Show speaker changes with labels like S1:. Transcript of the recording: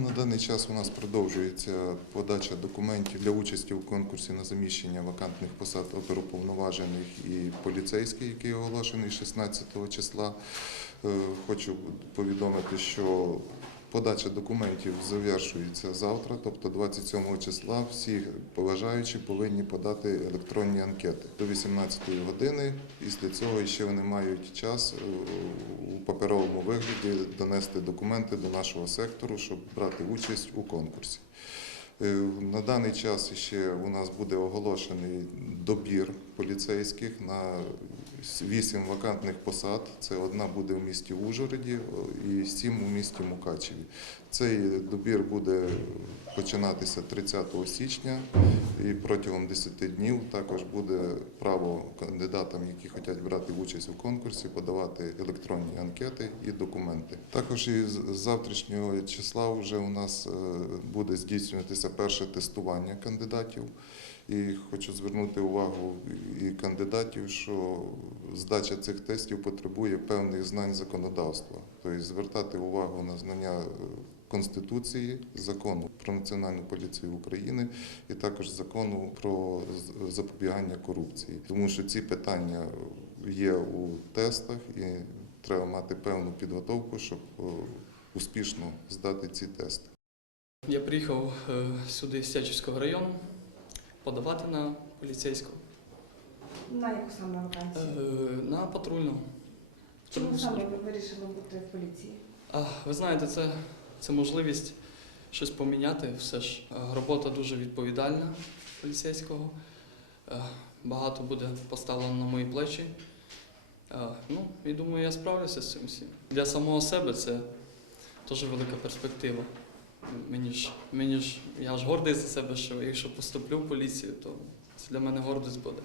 S1: На даний час у нас продовжується подача документів для участі у конкурсі на заміщення вакантних посад оперуповноважених і поліцейських, який оголошений 16 числа. Е, Хочу повідомити, що подача документів завершується завтра, тобто 27 числа. Всі бажаючі повинні подати електронні анкети до 18 години. Після цього ще вони мають час е, у паперовому вигляді донести документи до нашого сектору, щоб брати участь у конкурсі. Е, На даний час ще у нас буде оголошений добір поліцейських на 8 вакантних посад. Це одна буде в місті Ужгороді і сім у місті Мукачеві. Цей добір буде починатися 30 січня і протягом 10 днів також буде право кандидатам, які хочуть брати участь у конкурсі, подавати електронні анкети і документи. Також і з завтрашнього числа вже у нас е, буде здійснюватися перше тестування кандидатів. І хочу звернути увагу і кандидатів, що здача цих тестів потребує певних знань законодавства, тобто звертати увагу на знання е, Конституції, закону про національну поліцію України і також закону про запобігання корупції, тому що ці питання є у тестах і треба мати певну підготовку, щоб е, успішно здати ці тести.
S2: Я приїхав е, сюди з Сячівського району подавати на поліцейську
S3: На яку саме
S2: Е,
S3: вакансію?
S2: на патрульну.
S3: Чому саме ви вирішили бути в поліції?
S2: А, ви знаєте, це, це можливість щось поміняти. Все ж Е, робота дуже відповідальна поліцейського. Е, Багато буде поставлено на мої плечі. Е, Ну, і думаю, я справлюся з цим всім. Для самого себе це дуже велика перспектива. Мені ж, мені ж, я ж гордий за себе, що якщо поступлю в поліцію, то це для мене гордість буде.